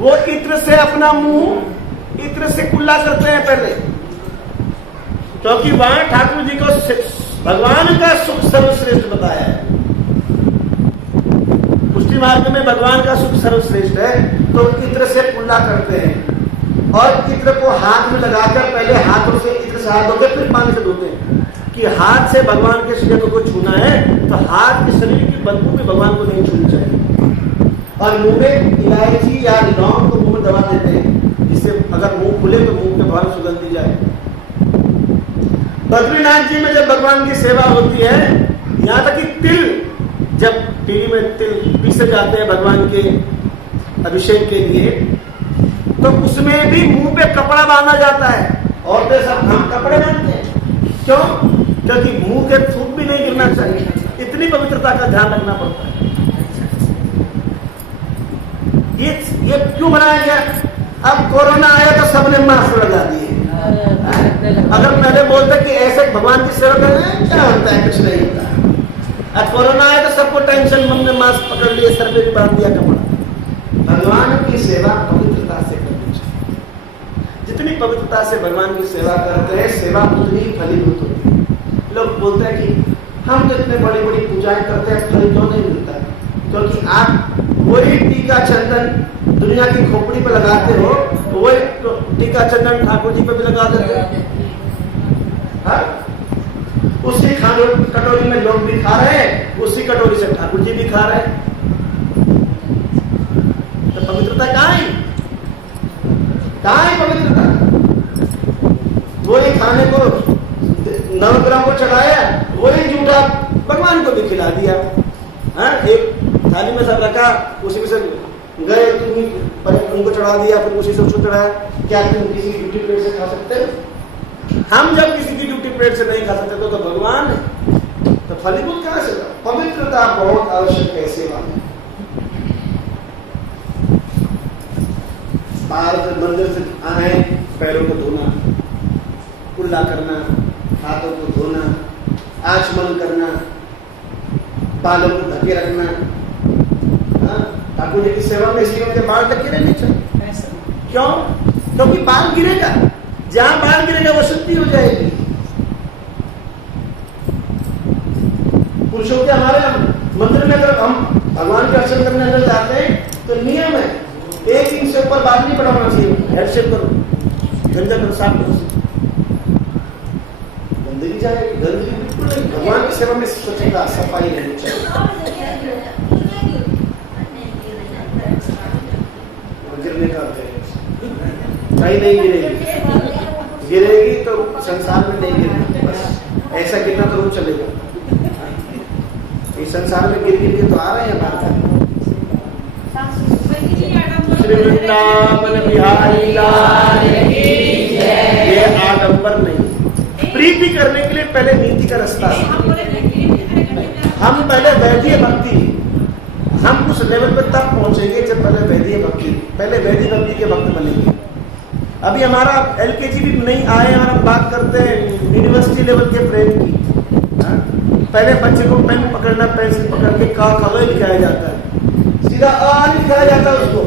वो इत्र से अपना मुंह इत्र से कुल्ला करते हैं पहले, क्योंकि वहां ठाकुर जी को भगवान का सुख सर्वश्रेष्ठ बताया है। पुष्टि मार्ग में भगवान का सुख सर्वश्रेष्ठ है, तो इत्र से कुल्ला करते हैं और इत्र को हाथ में लगाकर पहले हाथों से इत्र से हाथ धोते, फिर पानी से धोते हैं कि हाथ से भगवान के शरीर को छूना है तो हाथ के शरीर की बदबू भी भगवान को नहीं छूनी चाहिए। और मुंह में इलायची या लौंग को मुंह में दबा देते हैं, जिससे अगर मुंह खुले तो मुंह पे बहुत सुगंधी जाए। बद्रीनाथ जी में जब भगवान की सेवा होती है, यहाँ तक कि तिल, जब पीढ़ी में तिल पीसे जाते हैं भगवान के अभिषेक के लिए, तो उसमें भी मुंह पे कपड़ा बांधा जाता है। औरतें सब हम कपड़े बांधते हैं, क्यों? क्योंकि मुंह के थूक भी नहीं गिरना चाहिए, इतनी पवित्रता का ध्यान रखना पड़ता है। ये क्यों बनाया गया? अब कोरोना आया तो सबने मास्क लगा दिए। अगर पहले बोलते कि ऐसे भगवान की सेवा करना क्या होता है, कुछ नहीं होता। अब कोरोना आया तो सबको टेंशन, मन में मास्क पकड़ लिए, सर पे भी बांध दिया कपड़ा। भगवान की सेवा पवित्रता से करनी चाहिए। जितनी पवित्रता से भगवान की सेवा करते हैं, सेवा उतनी फलीभूत होती है। लोग बोलते हैं कि हम तो इतने बड़ी बड़ी पूजाएं करते हैं, फल क्यों नहीं मिलता? क्योंकि आप वही टीका चंदन दुनिया की खोपड़ी पे लगाते हो, वही टीका चंदन ठाकुर जी पे भी लगा देते हैं। उसी कटोरी में लोग भी खा रहे हैं, उसी कटोरी से ठाकुर जी भी खा रहे हैं, तो पवित्रता कहाँ है? कहाँ है पवित्रता? वही खाने को नवग्रह को चढ़ाया, वही झूठा भगवान को भी खिला दिया। हाँ, एक थाली में सब रखा, उसी में से गए तुम उनको चढ़ा दिया, फिर उसी से उसको चढ़ाया। क्या तुम किसी की ड्यूटी प्लेट से खा सकते हो? हम जब किसी की ड्यूटी प्लेट से नहीं खा सकते तो भगवान है, तो फलीभूत कहाँ से? पवित्रता बहुत आवश्यक है सेवा में। बाहर मंदिर से आए, पैरों को धोना, कुल्ला करना, हाथों को धोना, आचमन करना, बालों को ढके रखना। ठाकुर जी की सेवा में इसलिए मुझे बाल ढके रहने चाहिए। क्यों? क्योंकि बाल गिरेगा, जहां बाल गिरेगा वो शुद्धि हो जाएगी। पुरुषों के हमारे मंदिर में अगर हम भगवान के दर्शन करने अंदर जाते हैं तो नियम है 1 इंच से ऊपर बाल नहीं बढ़ाना चाहिए। हेड शेप करो, गंजा करो, साफ करो, गंदगी जाएगी। गंदगी बिल्कुल नहीं। भगवान की सेवा में स्वच्छता सफाई रहनी चाहिए। गिरने का कहीं नहीं गिरेगी, गिरेगी तो संसार में नहीं गिरेगी। बस ऐसा गिरना तो रोज चलेगा। इस संसार में गिर गिर के तो आ रहे हैं बात। श्री वृंदावन बिहारी लाल की जय। ये आडंबर नहीं, प्रीति करने के लिए पहले नीति का रास्ता। हम पहले वैदिक भक्ति, हम उस लेवल पर तब पहुंचेंगे जब पहले वैदिक भक्ति, पहले वैदिक भक्ति के भक्त बनेंगे। अभी हमारा LKG भी नहीं आए और हम बात करते हैं यूनिवर्सिटी लेवल के प्रेम की। पहले बच्चे को पेन पकड़ना, पेंसिल पकड़ के का खबर लिखाया जाता है, सीधा आ लिखाया जाता है उसको।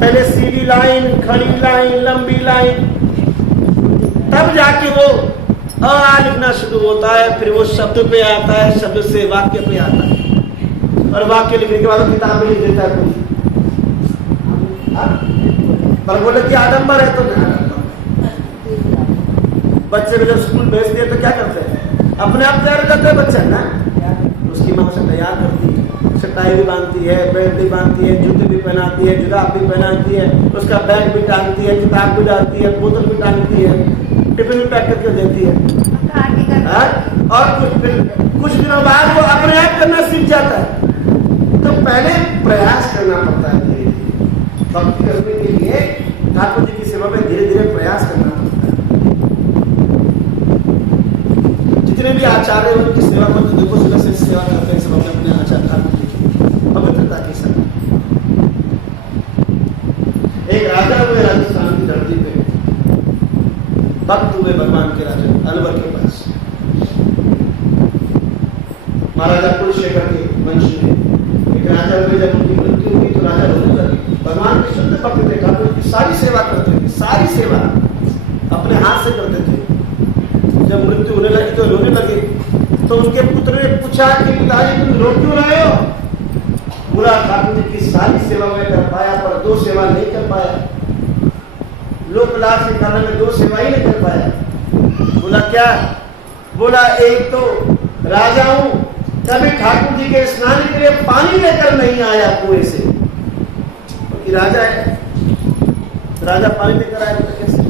पहले सीधी लाइन, खड़ी लाइन, लंबी लाइन, तब जाके वो आ लिखना शुरू होता है। फिर वो शब्द पे आता है, शब्द से वाक्य पे आता है, और वाक्य लिखने के बाद किताब में लिख देता है कोई। पर बोले कि आडंबर है तो बच्चे को जब स्कूल भेज दिए तो क्या करते हैं? अपने आप तैयार करते हैं बच्चा ना, उसकी माँ उसे तैयार करती है, उसे टाई भी बांधती है, बेल्ट भी बांधती है, जूते भी पहनाती है, जुराब भी पहनाती है, उसका बैग भी टांगती है, किताब भी डालती है, बोतल भी टांगती है, टिफिन भी पैक करके देती है। और कुछ दिनों बाद वो अपने आप करना सीख जाता है। तो पहले प्रयास करना पड़ता है। धीरे धीरे भक्ति करने के लिए ठाकुर जी की सेवा में धीरे धीरे प्रयास करना पड़ता है। जितने भी आचार्य उनकी सेवा करते, देखो सुबह से सेवा करते हैं, सब अपने आचार्य ठाकुर जी की पवित्रता के साथ। एक राजा हुए राजस्थान की धरती पे, भक्त हुए भगवान के राजा अलवर के पास। महाराजा कुलशेखर के वंश में एक राजा हुए। जब उनकी मृत्यु हुई तो राजा रोने लगे। भगवान के शुद्ध भक्त थे, ठाकुर की सारी सेवा करते थे, सारी सेवा अपने हाथ से करते थे। जब मृत्यु होने लगी तो रोने लगे। तो उनके पुत्र ने पूछा कि पिताजी तुम रो क्यों रहे हो? बोला ठाकुर जी की सारी सेवा मैं कर पाया, पर 2 सेवा नहीं कर पाया। लोकलाज के कारण में 2 सेवा ही नहीं कर पाया। बोला क्या? बोला एक तो राजा हूं, कभी ठाकुर जी के स्नान के लिए पानी लेकर नहीं आया कुएं से, क्योंकि राजा है, राजा पानी लेकर आया तो कैसे?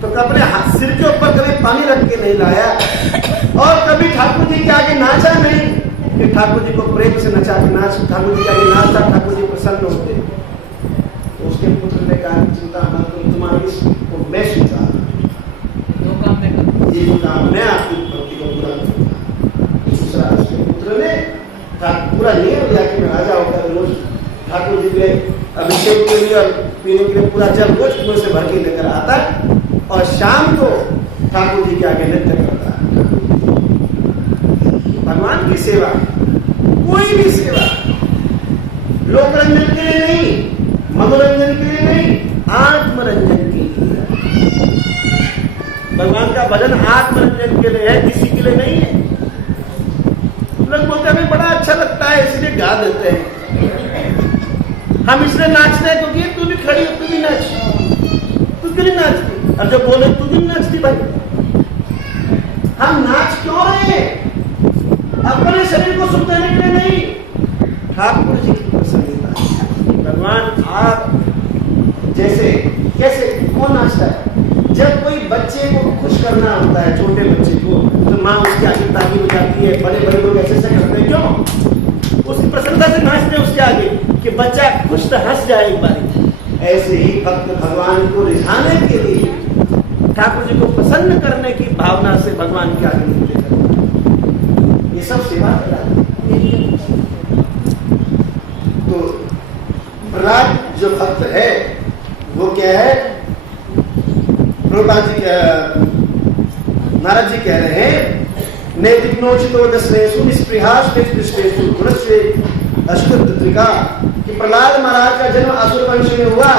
तो अपने सिर के ऊपर कभी पानी रख के नहीं लाया, और कभी ठाकुर जी के आगे नाचा नहीं कि ठाकुर जी को प्रेम से नचा के नाच, ठाकुर जी के आगे नाचता, ठाकुर जी प्रसन्न होते। तो उसके पुत्र ने कहा चिंता मत करो, तुम्हारी इसको मैं सुझा ये काम मैं आपकी भक्ति को पूरा करूंगा। दूसरा उसके पुत्र ने पूरा नियम लिया कि मैं राजा होकर रोज ठाकुर जी के अभिषेक के लिए और पीने के लिए पूरा जल रोज कुएं से भर के लेकर आता, और शाम को ठाकुर जी के आगे नृत्य करता है। भगवान की सेवा, कोई भी सेवा लोकरंजन के लिए नहीं, मनोरंजन के लिए नहीं, आत्मरंजन के लिए। भगवान का भजन आत्मरंजन के लिए है, किसी के लिए नहीं है। लोग बोलते हैं बड़ा अच्छा लगता है इसलिए गा देते हैं, हम इसलिए नाचते हैं क्योंकि तू भी खड़ी हो, तू भी नाच, तू क्यों नहीं नाचती? और जब बोले तू भी नाचती भाई, हम नाच क्यों रहे हैं? अपने शरीर को सुख देने के लिए नहीं, ठाकुर जी की प्रसन्नता। भगवान आप जैसे कैसे कौन नाचता है? जब कोई बच्चे को खुश करना होता है, छोटे बच्चे को, तो माँ उसके आगे ताली बजाती है, बड़े बड़े लोग ऐसे करते हैं, क्यों? उसकी प्रसन्नता से नाचते हैं उसके आगे कि बच्चा खुश तो हंस जाए एक बार। ऐसे ही भक्त भगवान को रिझाने के लिए, ठाकुर जी को प्रसन्न करने की भावना से भगवान के आगे निकले करते, ये सब सेवा करा। तो प्रहलाद जो भक्त है वो क्या है? प्रभुपाद जी महाराज जी कह रहे हैं, नैतिकनोचितो दस्रेषु निस्पृहाश्चेष्टेषु गुणस्वे अष्टत्रिका, कि प्रहलाद महाराज का जन्म असुर वंश में हुआ,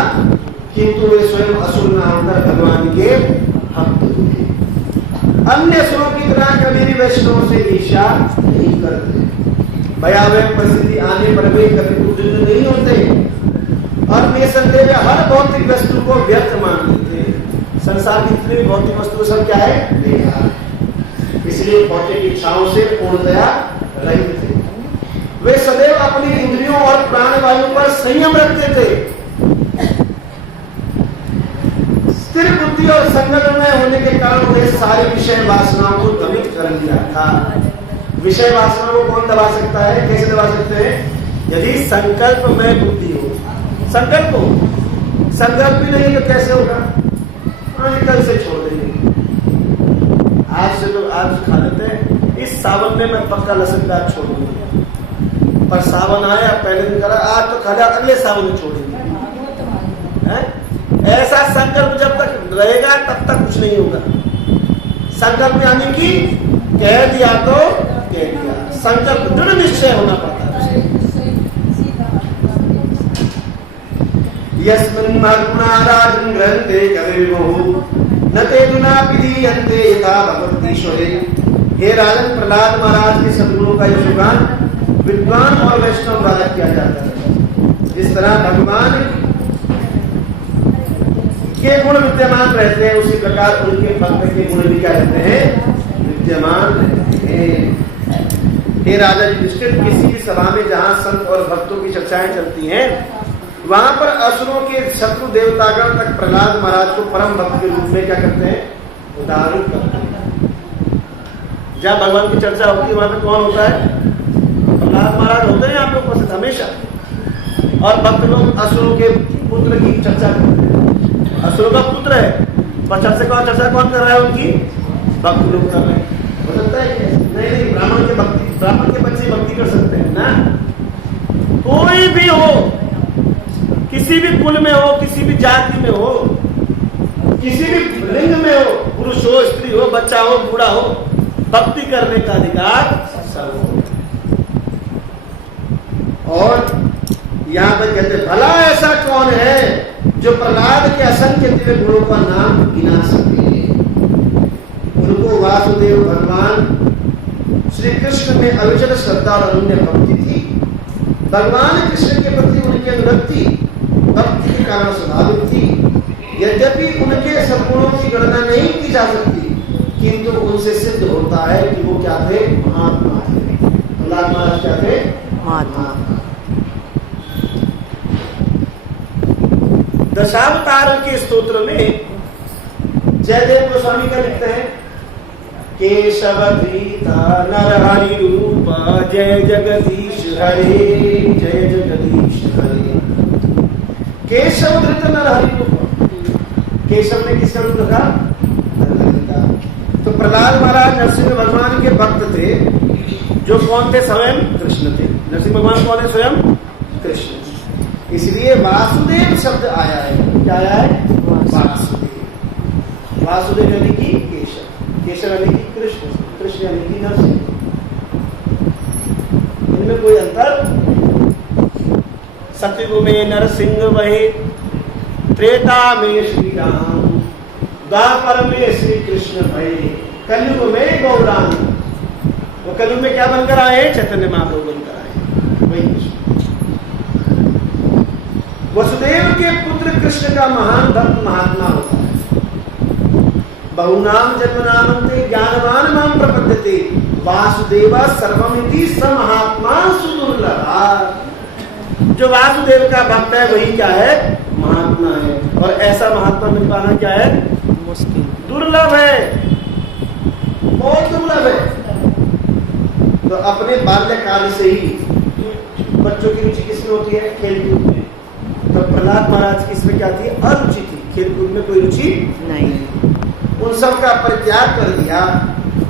किंतु वे स्वयं असुर न होकर भगवान के भक्त हुए। अन्य असुरों की तरह कभी भी वैष्णवों से ईर्ष्या नहीं करते, भयावह परिस्थिति आने पर वे कभी उद्विग्न नहीं होते, और निसंदेह हर भौतिक वस्तु को व्यर्थ मान लेते। संसार की जितनी भी भौतिक वस्तु सब क्या है? बेकार। इसलिए भौतिक इच्छाओं से पूर्णतया रहित थे। वे सदैव अपनी इंद्रियों और प्राणवायु पर संयम रखते थे। स्थिर बुद्धि और संगम में होने के कारण वे सारी विषय वासनाओं को दमित कर दिया था। विषय वासनाओं को कौन दबा सकता है? कैसे दबा सकते हैं? यदि संकल्प में बुद्धि हो, संकल्प हो, संकल्प भी नहीं तो कैसे होगा? कल से छोड़ देंगे, आज से तो आज खा लेते हैं, इस सावन में मैं पक्का लहसुन प्याज छोड़ दूंगा, पर सावन आया पहले दिन करा, आज तो खा लिया, अगले सावन में छोड़ेंगे। ऐसा संकल्प जब तक रहेगा तब तक कुछ नहीं होगा। संकल्प यानी कि कह दिया तो कह दिया, संकल्प दृढ़ निश्चय होना पड़ता है। यस्मिन् महत्पुराराजन् ग्रन्थे कविर्भुः न ते दुना विधीयन्ते यथा भगवतीश्वरे। हे राजन, प्रहलाद महाराज के सद्गुणों का यह गान विद्वान और वैष्णव द्वारा किया जाता है। जिस तरह भगवान के गुण विद्यमान रहते हैं, उसी प्रकार उनके भक्त के गुण भी क्या रहते हैं? विद्यमान रहते हैं। हे राजा युधिष्ठिर, किसी भी सभा में जहाँ संत और भक्तों की चर्चाएं चलती हैं, वहां पर असुरों के शत्रु देवतागण तक प्रहलाद महाराज को परम भक्त के रूप में क्या करते हैं? उदाहरण करते हैं। जहाँ भगवान की चर्चा होती है वहां पर कौन होता है? प्रहलाद महाराज होते हैं आप लोग पसंद हमेशा, और भक्त लोग असुरों के पुत्र की चर्चा करते हैं। असुरों का पुत्र है, पर चर्चा कौन कर रहा है? उनकी भक्त लोग कर रहे हैं। हो सकता है नहीं, ब्राह्मण के बच्चे भक्ति कर सकते हैं ना। कोई भी हो, किसी भी कुल में हो, किसी भी जाति में हो, किसी भी लिंग में हो, पुरुष हो, स्त्री हो, बच्चा हो, बूढ़ा हो, भक्ति करने का अधिकार सब हो। और यहाँ पर कहते भला ऐसा कौन है जो प्रहलाद के असंख्य दिव्य गुणों का नाम गिना सके? उनको वासुदेव भगवान श्री कृष्ण में अविचल श्रद्धा और अनन्य भक्ति थी। भगवान कृष्ण के प्रति उनकी अनुरक्ति भक्ति के कारण स्वाभाविक थी। यद्यपि उनके सद्गुणों की गणना नहीं की जा सकती, किंतु उनसे सिद्ध होता है कि वो क्या थे? महात्मा थे। प्रहलाद महाराज क्या थे? महात्मा। दशावतार के स्तोत्र में जयदेव गोस्वामी का लिखते हैं, केशव धृता नरहरि रूप जय जगदीश हरे, जय जगदीश हरे। केशव धृत नरहरि रूप, केशव ने किसका रूप रखा? तो प्रहलाद महाराज नरसिंह भगवान के भक्त थे, जो कौन थे? स्वयं कृष्ण थे। नरसिंह भगवान कौन है? स्वयं कृष्ण। इसलिए वासुदेव शब्द आया है। क्या आया है? वासुदेव। वासुदेव यानी कि केशव, केशव यानी कि कृष्ण, कृष्ण यानी कि नरसिंह। इनमें कोई अंतर? सतयुग में नरसिंह वहे, त्रेता में श्री राम, द्वापर में श्री कृष्ण भये, कलयुग में गौरांग। वो कलयुग में क्या बनकर आए? चैतन्य महाप्रभु बनकर आए। वही कृष्ण। वसुदेव के पुत्र कृष्ण का महान भक्त महात्मा होता है। बहुनाम जन्मनामन्ते ज्ञानवान माम प्रपद्यते, वासुदेव सर्वमिति स महात्मा सुदुर्लभः। जो वासुदेव का भक्त है वही क्या है? महात्मा है, और ऐसा महात्मा मिल पाना क्या है? मुश्किल, दुर्लभ है, बहुत दुर्लभ है। तो अपने बाल्यकाल से ही बच्चों की रुचि किसमें होती है? खेलकूद में। तो प्रहलाद महाराज की इसमें क्या थी? अरुचि थी, खेलकूद में कोई रुचि नहीं। उन सब का परित्याग कर दिया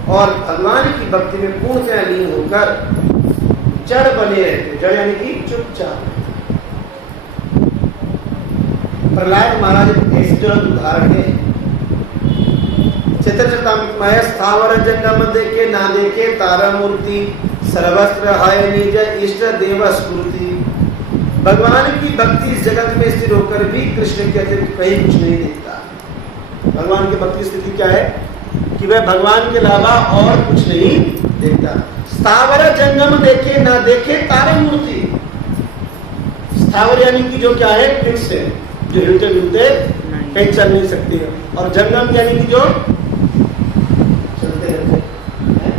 और भगवान की भक्ति में पूर्णतः लीन होकर जड़ बने रहते। जड़ यानी कि चुपचाप। प्रहलाद महाराज ऐसे ज्वलंत उदाहरण है। चैतन्य में स्थावर जंगम देखे ना देखे तारा मूर्ति, सर्वस्त्र है निज इष्ट देव स्फूर्ति। भगवान की भक्ति इस जगत में स्थिर होकर भी कृष्ण के अतिरिक्त कहीं कुछ नहीं देखता। भगवान की भक्ति स्थिति क्या है? कि वह भगवान के अलावा और कुछ नहीं देखता। स्थावर जंगम देखे ना देखे तारा मूर्ति। स्थावर यानी कि जो क्या है? फिक्स है, जो हिलते डुलते कहीं चल नहीं सकती है। और जंगम यानी कि जो चलते रहते हैं।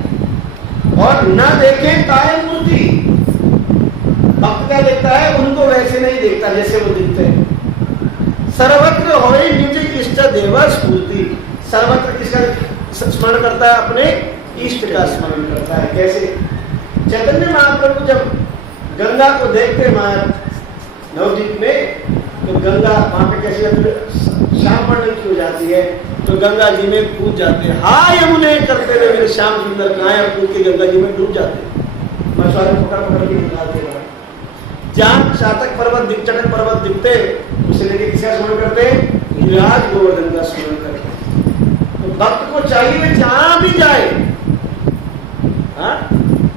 और ना देखे तारा मूर्ति। भक्त क्या देखता है? उनको वैसे नहीं देखता जैसे वो दिखते हैं। सर्वत्र होए निज इष्ट देव स्फूर्ति। सर्वत्र किसका स्मरण करता है? अपने इष्ट का स्मरण करता है। कैसे? चैतन्य महाप्रभु जब गंगा को देखते नवद्वीप में, तो गंगा वहां पे कैसे श्याम वर्ण की हो जाती है, तो गंगा जी में कूद जाते हैं। हाय यमुने करते हुए मेरे श्याम सुंदर कहां है, कूद के गंगा जी में डूब जाते हैं। मछुआरे पकड़ पकड़ के निकालते हैं। जहां चातक पर्वत चटक पर्वत दिखते, उसे लेके किसका स्मरण करते? गिरिराज गोवर्धन का स्मरण करते। तो भक्त को चाहिए वे जहां भी जाए, हाँ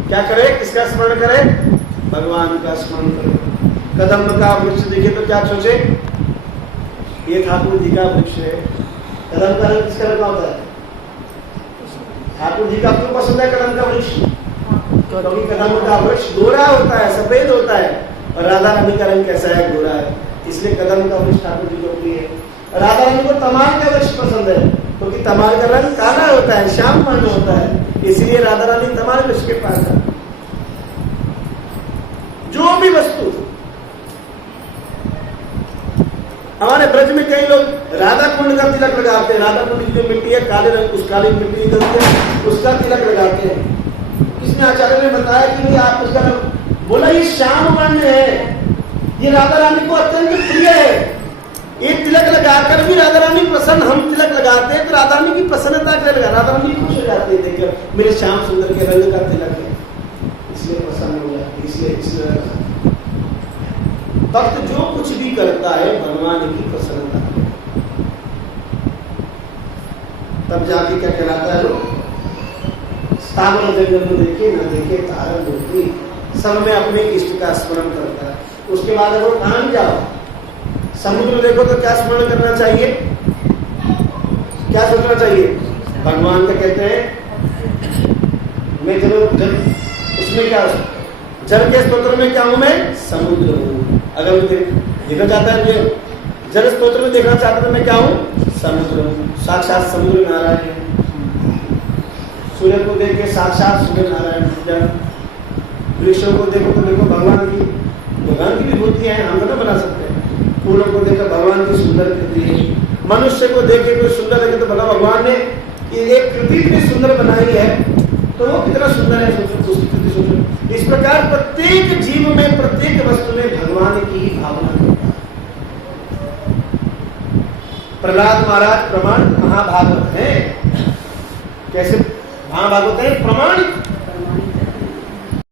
क्या करे? किसका स्मरण करे? भगवान का स्मरण करे। कदम्ब का वृक्ष देखे तो क्या सोचे? ये ठाकुर जी का वृक्ष है। कदम का रंग किसका रंग होता है? ठाकुर जी का क्यों पसंद है कदम का वृक्ष? क्योंकि कदम का वृक्ष गोरा होता है, सफेद होता है। और राधा रानी का रंग कैसा है? गोरा है। इसलिए कदम का वृक्ष ठाकुर जी को प्रिय है। राधा रानी को तमाल का वृक्ष पसंद है, क्योंकि तमाल का रंग काला होता है, श्याम वर्ण होता है। इसलिए राधा रानी तमाल वृक्ष के पास है। जो भी वस्तु, हमारे ब्रज में कई लोग राधा कुंड का तिलक लगाते हैं। राधा कुंड की जो मिट्टी है काले रंग, उस काली मिट्टी निकलती है, उसका तिलक लगाते हैं। इसमें आचार्य ने बताया कि आप उसका, बोला ये श्याम वर्ण है, ये राधा रानी को अत्यंत प्रिय है। ये तिलक लगाकर भी राधा रानी प्रसन्न, हम तिलक लगाते हैं तो राधा रानी की प्रसन्नता क्या लगा? राधा रानी खुश हो जाती है देखकर मेरे श्याम सुंदर के रंग का तिलक है, इसलिए प्रसन्न हो जाती है। इसलिए भक्त जो कुछ भी करता है भगवान की प्रसन्नता, तब जाके क्या कहलाता है? लोग स्थावर जंगल में देखे ना देखे तारा मूर्ति, सब में अपने इष्ट का स्मरण करता है। उसके बाद अगर कहां भी जाओ, समुद्र देखो तो क्या स्मरण करना चाहिए? क्या सोचना चाहिए? भगवान का कहते हैं मैं जल, उसमें क्या, जल के स्तोत्र में क्या हूं मैं? समुद्र हूं। अगर देखना चाहता है, मुझे जल स्तोत्र में देखना चाहता है मैं क्या हूं? समुद्र हूं। साक्षात समुद्र नारायण है। सूर्य को देख के साक्षात सूर्य नारायण। वृक्षों को देखो तो देखो भगवान की विभूति है, हम तो बना सकते हैं। फूलों को देखकर भगवान की सुंदर कृति है। मनुष्य को देखे कोई सुंदर लगे तो भगवान ने ये एक कृति इतनी सुंदर बनाई है, तो वो कितना सुंदर है, सोचो। इस प्रकार प्रत्येक जीव में, प्रत्येक वस्तु में भगवान की ही भावना होता है। प्रहलाद महाराज प्रमाण महाभागवत है। कैसे महाभागवत है? प्रमाणिक